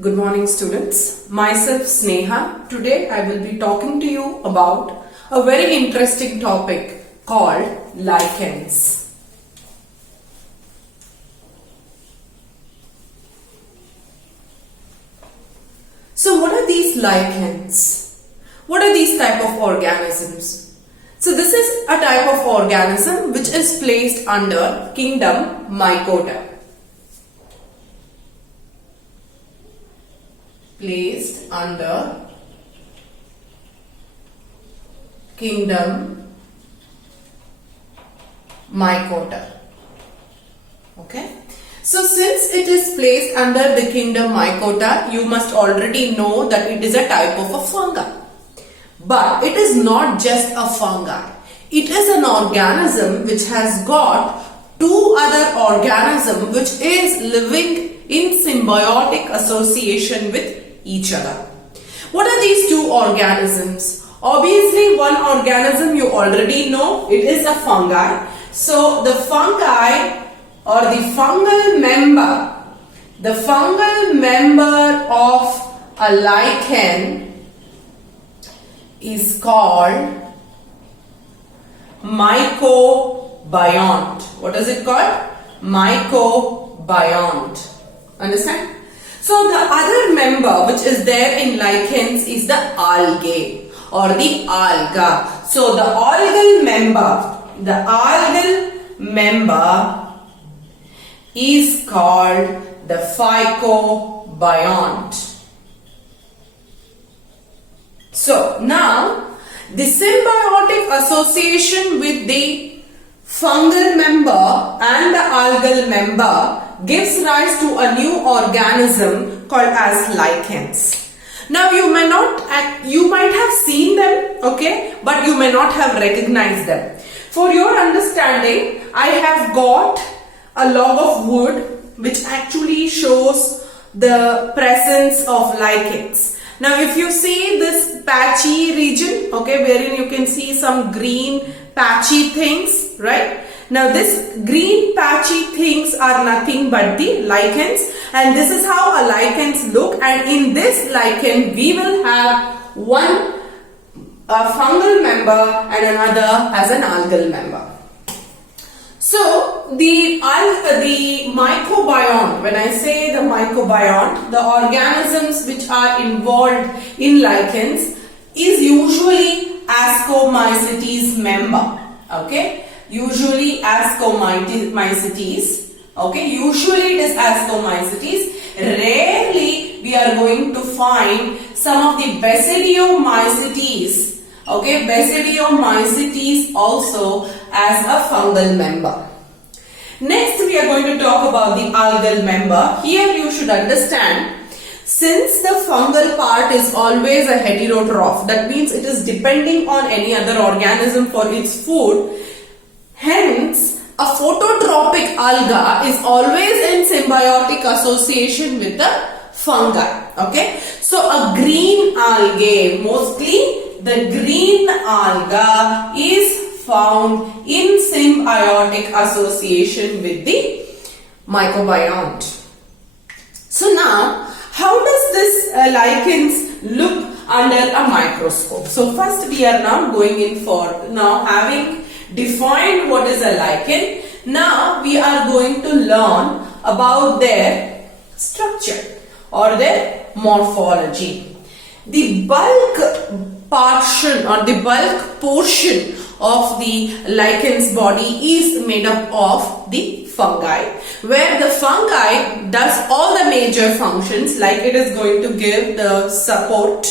Good morning students. Myself Sneha. Today I will be talking to you about a very interesting topic called lichens. So what are these lichens? What are these type of organisms? So this is a type of organism which is placed under kingdom Mycota. Placed under kingdom Mycota. Okay. So since it is placed under the kingdom Mycota, you must already know that it is a type of a fungi. But it is not just a fungi. It is an organism which has got two other organisms which is living in symbiotic association with each other. What are these two organisms? Obviously, one organism you already know, it is a fungi. So the fungi or the fungal member of a lichen is called mycobiont. What is it called? Mycobiont. Understand? So the other member which is there in lichens is the algae or the alga. So the algal member is called the phycobiont. So now the symbiotic association with the fungal member and the algal member gives rise to a new organism called as lichens. Now you might have seen them, okay, but you may not have recognized them. For your understanding, I have got a log of wood which actually shows the presence of lichens. Now if you see this patchy region, okay, wherein you can see some green patchy things, right? Now this green patchy things are nothing but the lichens, and this is how a lichens look, and in this lichen we will have one fungal member and another as an algal member. So the mycobiont, when I say the mycobiont, the organisms which are involved in lichens is usually Ascomycetes member. Okay, usually Ascomycetes. Okay, usually it is Ascomycetes. Rarely we are going to find some of the Basidiomycetes. Okay, Basidiomycetes also as a fungal member. Next we are going to talk about the algal member. Here you should understand, since the fungal part is always a heterotroph, that means it is depending on any other organism for its food. Hence, a phototropic alga is always in symbiotic association with the fungi. Okay, so a green algae, mostly the green alga is found in symbiotic association with the mycobiont. So now, how does this lichens look under a microscope? So first we are now going in for having defined what is a lichen. Now we are going to learn about their structure or their morphology. The bulk portion of the lichen's body is made up of the fungi, where the fungi does all the major functions, like it is going to give the support,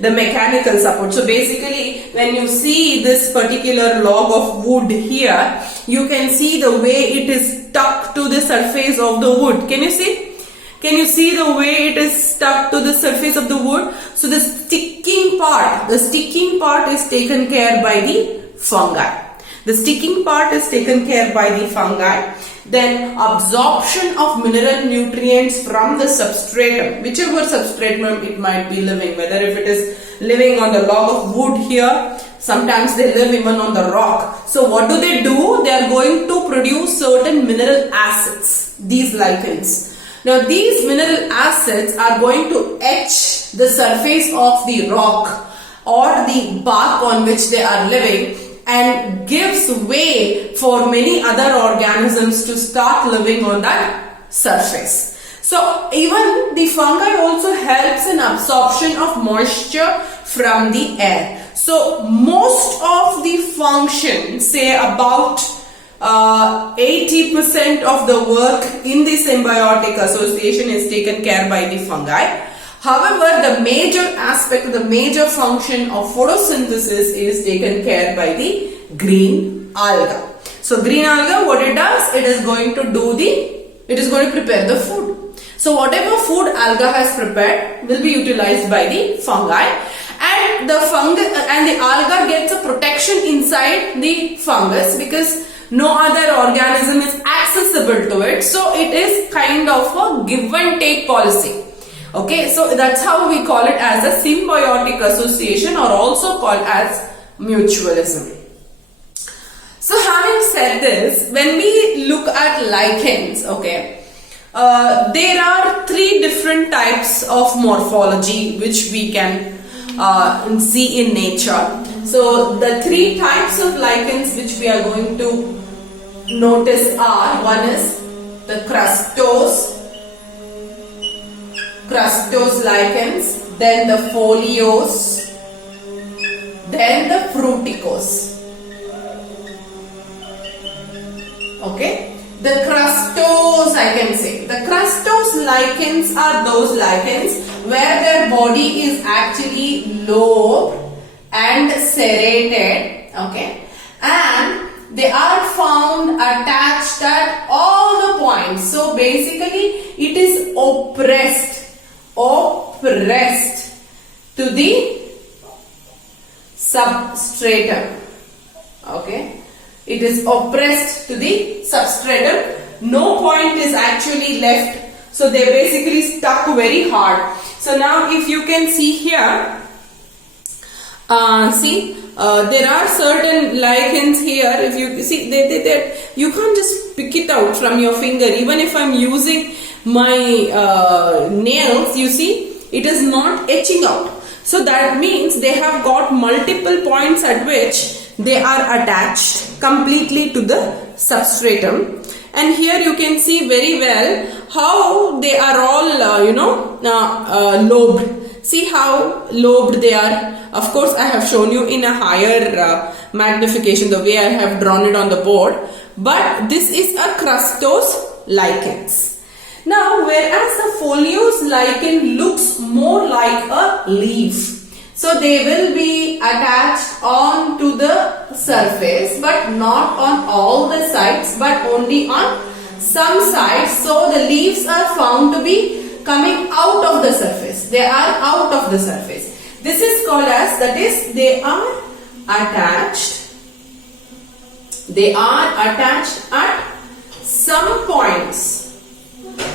the mechanical support. So basically, when you see this particular log of wood here, you can see the way it is stuck to the surface of the wood. Can you see? Can you see the way it is stuck to the surface of the wood? So the sticking part is taken care by the fungi. The sticking part is taken care by the fungi. Then absorption of mineral nutrients from the substratum, whichever substratum it might be living, whether if it is living on the log of wood here, sometimes they live even on the rock. So what do? They are going to produce certain mineral acids, these lichens. Now these mineral acids are going to etch the surface of the rock or the bark on which they are living, and gives way for many other organisms to start living on that surface. So even the fungi also helps in absorption of moisture from the air. So most of the function, say about 80% of the work in the symbiotic association is taken care by the fungi. However, the major aspect, the major function of photosynthesis is taken care by the green alga. So green alga, what it does, it is going to prepare the food. So whatever food alga has prepared will be utilized by the fungi, and the alga gets a protection inside the fungus because no other organism is accessible to it. So it is kind of a give and take policy. Okay, so that's how we call it as a symbiotic association, or also called as mutualism. So having said this, when we look at lichens, okay, there are three different types of morphology which we can see in nature. So the three types of lichens which we are going to notice are, one is the crustose lichens, then the foliose, then the fruticose. Okay, the crustose, I can say, the crustose lichens are those lichens where their body is actually lobed and serrated, okay, and they are found attached at all the points. So basically it is oppressed to the substratum. Okay, it is oppressed to the substratum. No point is actually left. So they basically stuck very hard. So now if you can see here, there are certain lichens here. If you see, you can't just pick it out from your finger. Even if I'm using my nails, you see, it is not etching out. So that means they have got multiple points at which they are attached completely to the substratum. And here you can see very well how they are all, lobed. See how lobed they are. Of course, I have shown you in a higher magnification, the way I have drawn it on the board. But this is a crustose lichens. Now, whereas the foliose lichen looks more like a leaf. So they will be attached onto the surface, but not on all the sides, but only on some sides. So the leaves are found to be coming out of the surface. They are out of the surface. This is called as, that is, they are attached. They are attached at some points.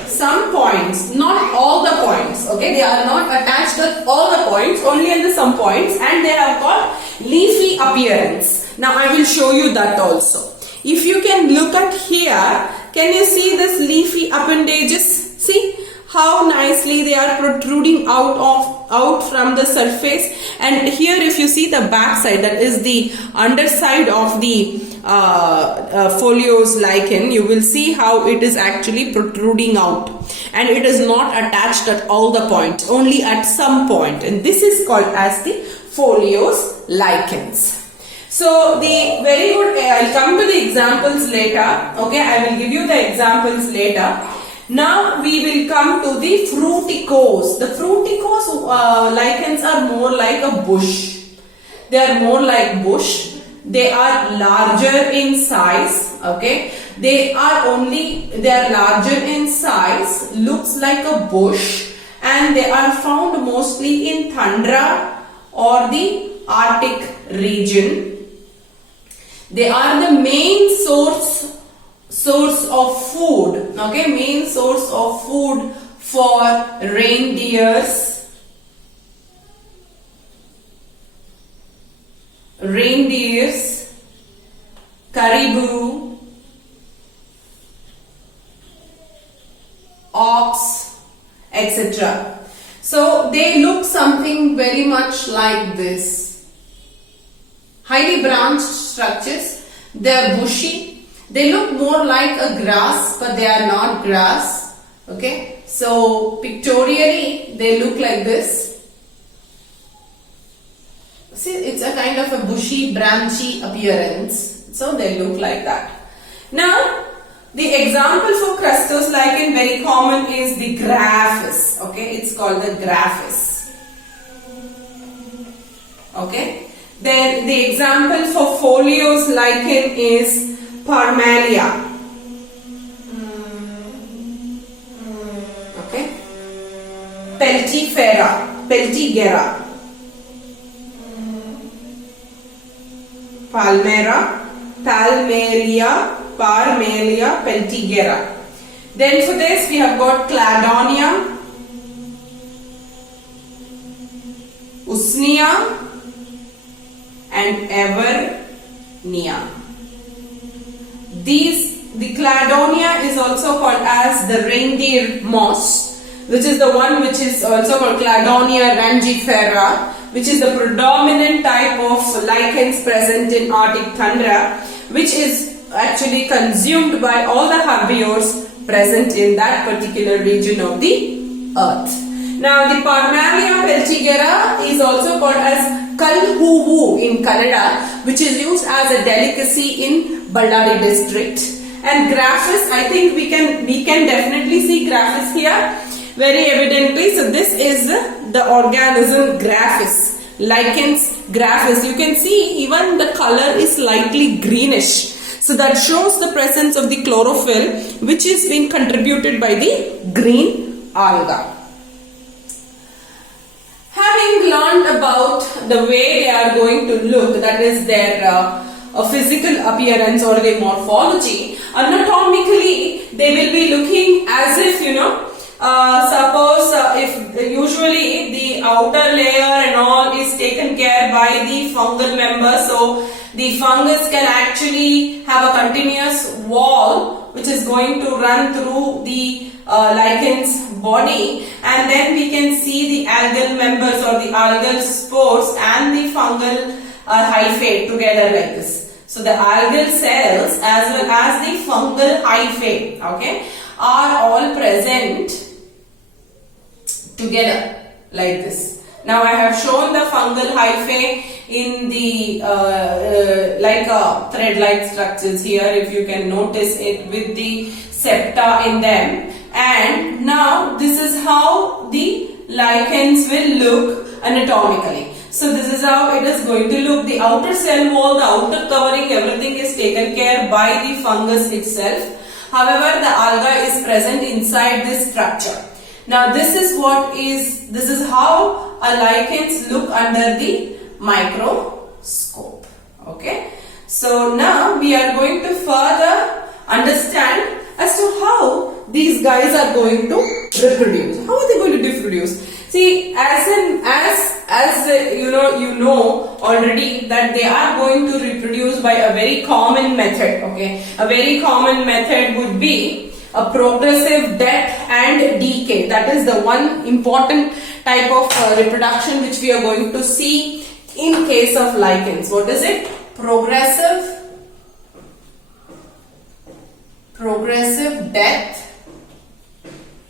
Some points, not all the points. Okay, they are not attached at all the points, only at the some points, and they have got leafy appearance. Now I will show you that also. If you can look at here, can you see this leafy appendages? See how nicely they are protruding out from the surface. And here if you see the back side, that is the underside of the foliose lichen, you will see how it is actually protruding out, and it is not attached at all the points, only at some point, and this is called as the foliose lichens. So the very good, I'll come to the examples later. Okay, I will give you the examples later. Now we will come to the fruticose. The fruticose lichens are more like a bush. They are more like bush. They are larger in size. Okay, they are larger in size, looks like a bush, and they are found mostly in tundra or the Arctic region. They are the main source of food. Okay, main source of food for reindeers, caribou, ox, very much like this. Highly branched structures. They are bushy. They look more like a grass, but they are not grass. Okay. So pictorially, they look like this. See, it's a kind of a bushy, branchy appearance. So they look like that. Now, the example for crustose lichen very common is the graphis. Okay, it's called the graphis. Okay. Then the example for foliose lichen is Parmelia. Okay. Peltigera. Parmelia, Peltigera. Then for this we have got Cladonia, Usnea and Evernia. The Cladonia is also called as the reindeer moss, which is the one which is also called Cladonia rangifera, which is the predominant type of lichens present in Arctic tundra, which is actually consumed by all the herbivores present in that particular region of the earth. Now the Parmelia peltigera is also called as Kalhuvu in Kannada, which is used as a delicacy in Ballari district. And graphis, I think we can definitely see graphis here very evidently. So this is the organism graphis, lichens graphis. You can see even the color is slightly greenish. So that shows the presence of the chlorophyll, which is being contributed by the green alga. Having learned about the way they are going to look, that is their physical appearance or the morphology, anatomically they will be looking as if, suppose if usually the outer layer and all is taken care by the fungal member, so the fungus can actually have a continuous wall which is going to run through the lichen's body, and then we can see the algal members or the algal spores and the fungal hyphae together like this. So the algal cells as well as the fungal hyphae, okay, are all present together like this. Now I have shown the fungal hyphae in the like thread-like structures here, if you can notice it with the septa in them. And now this is how the lichens will look anatomically. So this is how it is going to look. The outer cell wall, the outer covering, everything is taken care by the fungus itself. However, the alga is present inside this structure. Now this is how a lichens look under the microscope. Okay. So now we are going to further understand as to how these guys are going to reproduce. How are they going to reproduce? See, as you know already that they are going to reproduce by a very common method. Okay, a very common method would be a progressive death and decay. That is the one important type of reproduction which we are going to see in case of lichens. What is it? Progressive death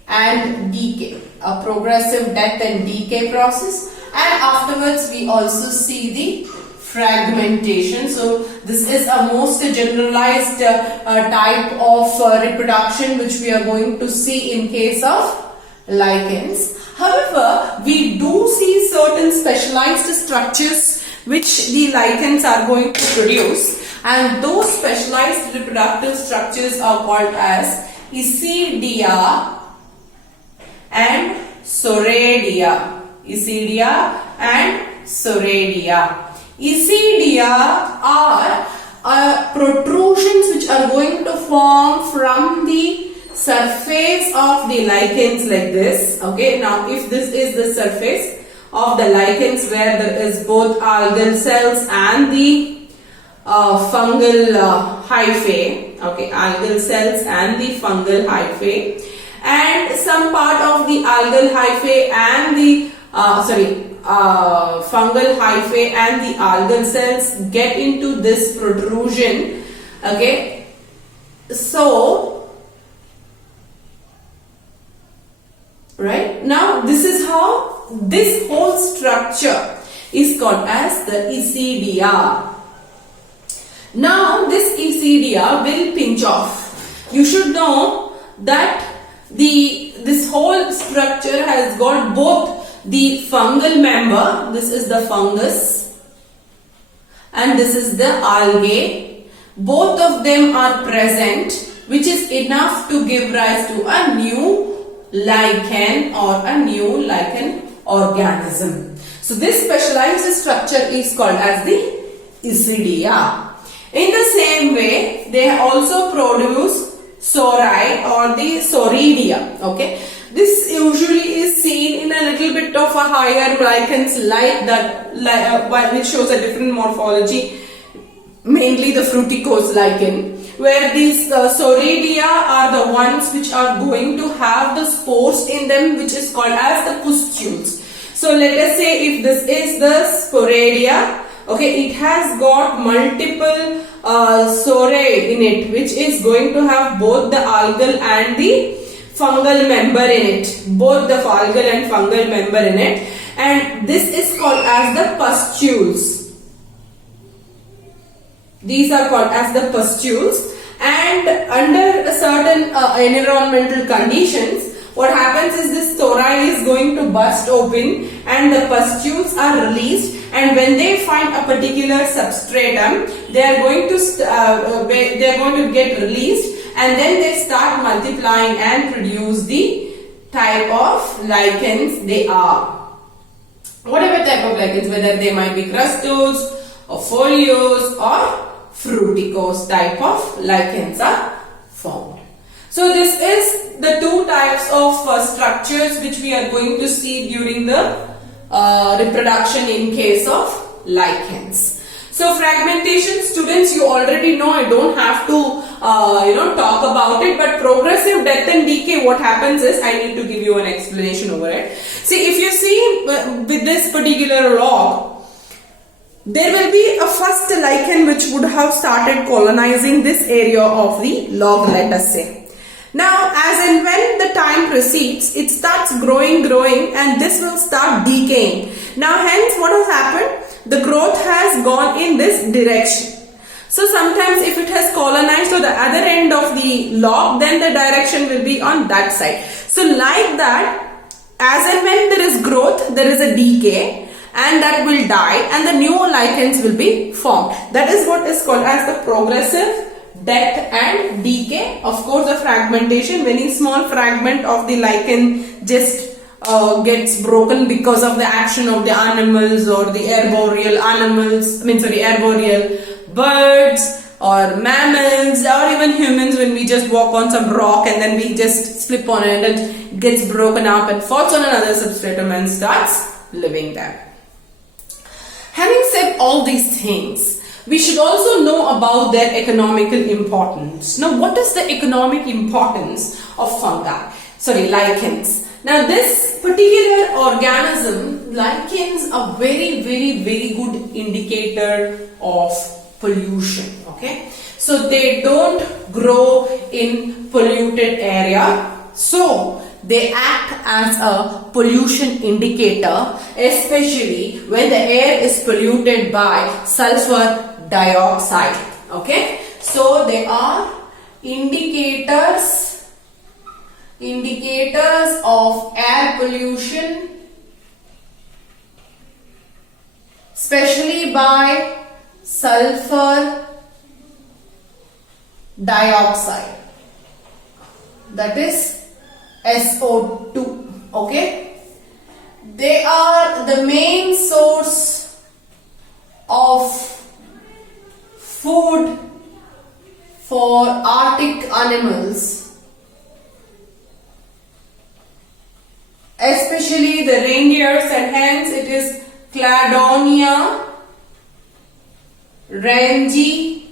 and decay. A progressive death and decay process, and afterwards we also see the fragmentation. So this is a most generalized type of reproduction which we are going to see in case of lichens. However, we do see certain specialized structures which the lichens are going to produce, and those specialized reproductive structures are called as Isidia and Soredia. Isidia and Soredia. Isidia are protrusions which are going to form from the surface of the lichens like this. Okay, now if this is the surface of the lichens where there is both algal cells and the fungal hyphae, okay, algal cells and the fungal hyphae, and some part of the algal hyphae and the fungal hyphae and the algal cells get into this protrusion. Okay, so right now this is how this whole structure is called as the ECDR. Now this ECDR will pinch off. You should know that this whole structure has got both the fungal member, this is the fungus, and this is the algae. Both of them are present, which is enough to give rise to a new lichen or a new lichen organism. So this specialized structure is called as the ECDR. In the same way, they also produce sori or the soridia. Okay, this usually is seen in a little bit of a higher lichens like that, which shows a different morphology, mainly the fruticose lichen, where these soridia are the ones which are going to have the spores in them, which is called as the pustules. So let us say if this is the sporadia, okay, it has got multiple sore in it, which is going to have both the algal and the fungal member in it, both the algal and fungal member in it, and this is called as the pustules. These are called as the pustules, and under certain environmental conditions, what happens is this sori is going to burst open and the pustules are released, and when they find a particular substratum, they are going to get released, and then they start multiplying and produce the type of lichens they are. Whatever type of lichens, whether they might be crustose or foliose or fruticose type of lichens are formed. So this is the two types of structures which we are going to see during the reproduction in case of lichens. So fragmentation, students, you already know, I don't have to talk about it, but progressive death and decay, what happens is, I need to give you an explanation over it. See, if you see with this particular log, there will be a first lichen which would have started colonizing this area of the log, let us say. Now, as and when the time proceeds, it starts growing, and this will start decaying. Now, hence, what has happened? The growth has gone in this direction. So, sometimes if it has colonized to the other end of the log, then the direction will be on that side. So, like that, as and when there is growth, there is a decay, and that will die, and the new lichens will be formed. That is what is called as the progressive death and decay. Of course, the fragmentation, very small fragment of the lichen just gets broken because of the action of the animals or the arboreal animals, arboreal birds or mammals or even humans, when we just walk on some rock and then we just slip on it and it gets broken up and falls on another substratum and starts living there. Having said all these things, we should also know about their economical importance. Now, what is the economic importance of lichens? Now, this particular organism, lichens, are very good indicator of pollution. Okay, so they don't grow in polluted area, so they act as a pollution indicator, especially when the air is polluted by sulfur dioxide. Okay, so they are indicators of air pollution, especially by sulfur dioxide, that is SO2. Okay, they are the main source of food for Arctic animals, especially the reindeers, and hence it is Cladonia rangifera.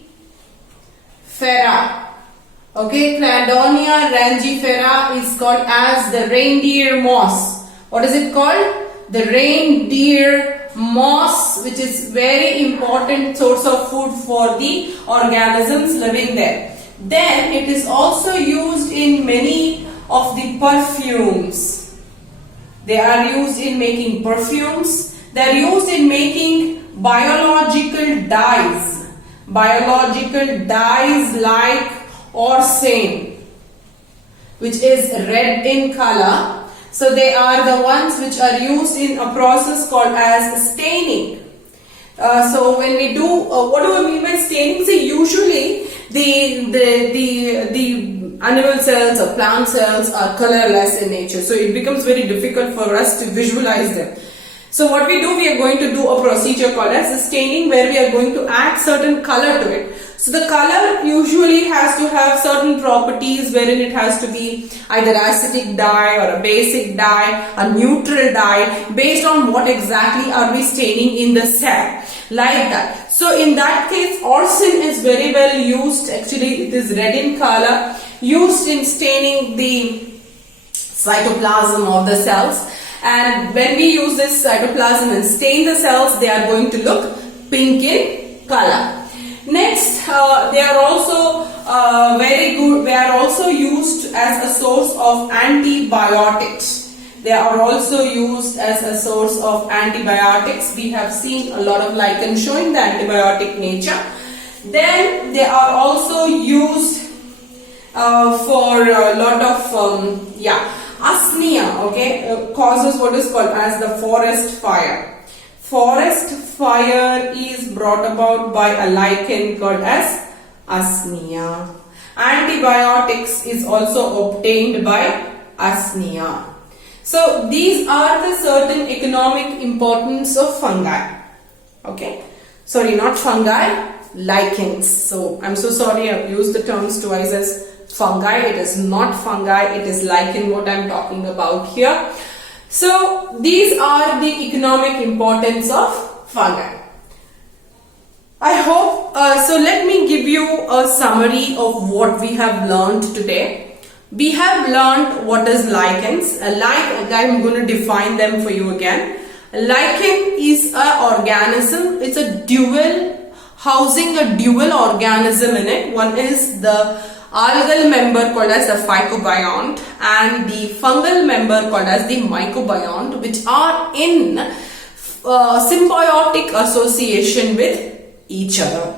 Okay, Cladonia rangifera is called as the reindeer moss. What is it called? the reindeer moss, which is very important source of food for the organisms living there. Then it is also used in many of the perfumes. They are used in making perfumes. They are used in making biological dyes. Biological dyes like Orsen, which is red in color. So they are the ones which are used in a process called as staining. So when we do, what do we mean by staining? See, usually the animal cells or plant cells are colorless in nature. So it becomes very difficult for us to visualize them. So what we do, we are going to do a procedure called as staining, where we are going to add certain color to it. So the color usually has to have certain properties, wherein it has to be either acidic dye or a basic dye, a neutral dye, based on what exactly are we staining in the cell, like that. So in that case, Orsen is very well used. Actually, it is red in color, used in staining the cytoplasm of the cells. And when we use this cytoplasm and stain the cells, they are going to look pink in color. Next, they are also very good. They are also used as a source of antibiotics. They are also used as a source of antibiotics. We have seen a lot of lichens showing the antibiotic nature. Then they are also used for a lot of asthenia, okay, causes what is called as the forest fire. Forest fire is brought about by a lichen called as asthenia. Antibiotics is also obtained by asthenia. So these are the certain economic importance of fungi. Okay, sorry, not fungi, lichens. So I'm so sorry, I've used the terms twice as fungi. It is not fungi, it is lichen what I'm talking about here. So these are the economic importance of fungi. I hope, so let me give you a summary of what we have learned today. We have learned what is lichens. I'm going to define them for you again. A lichen is an organism. It's a dual, housing a dual organism in it. One is the algal member called as the phycobiont and the fungal member called as the mycobiont, which are in symbiotic association with each other.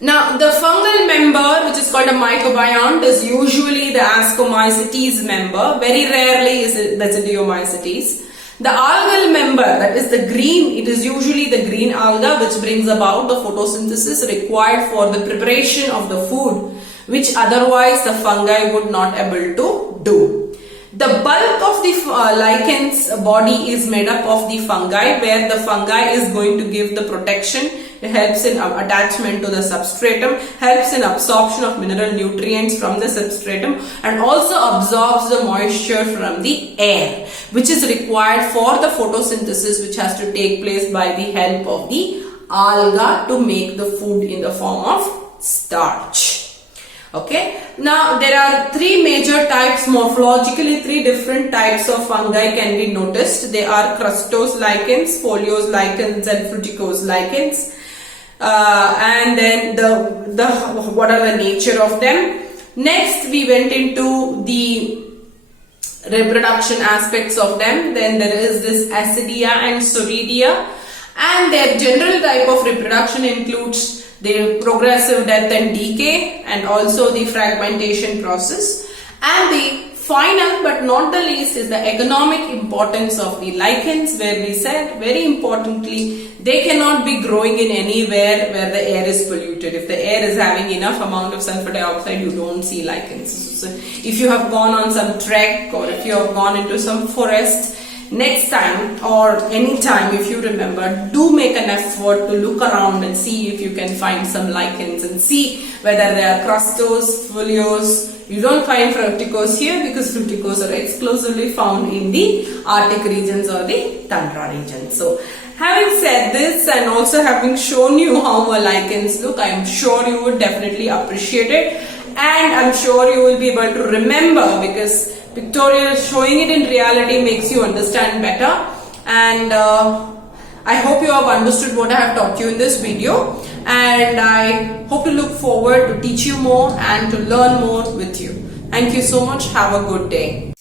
Now the fungal member, which is called a mycobiont, is usually the Ascomycetes member. Very rarely is it Basidiomycetes. The algal member, that is the green, it is usually the green alga which brings about the photosynthesis required for the preparation of the food, which otherwise the fungi would not able to do. The bulk of the lichen's body is made up of the fungi, where the fungi is going to give the protection. It helps in attachment to the substratum, helps in absorption of mineral nutrients from the substratum, and also absorbs the moisture from the air, which is required for the photosynthesis, which has to take place by the help of the alga to make the food in the form of starch. Okay, now there are three major types, morphologically three different types of fungi can be noticed. They are crustose lichens, foliose lichens and fruticose lichens. And then what are the nature of them. Next we went into the reproduction aspects of them. Then there is this Ascidia and Soridia, and their general type of reproduction includes the progressive death and decay, and also the fragmentation process. And the final but not the least is the economic importance of the lichens, where we said very importantly they cannot be growing in anywhere where the air is polluted. If the air is having enough amount of sulfur dioxide, you don't see lichens. So if you have gone on some trek, or if you have gone into some forest, next time or any time, if you remember, do make an effort to look around and see if you can find some lichens, and see whether they are crustose, foliose. You don't find fructicose here because fructicose are exclusively found in the Arctic regions or the tundra regions. So having said this, and also having shown you how lichens look, I am sure you would definitely appreciate it, and I'm sure you will be able to remember, because pictorial, showing it in reality makes you understand better. And I hope you have understood what I have taught you in this video, and I hope to look forward to teach you more and to learn more with you. Thank you so much. Have a good day.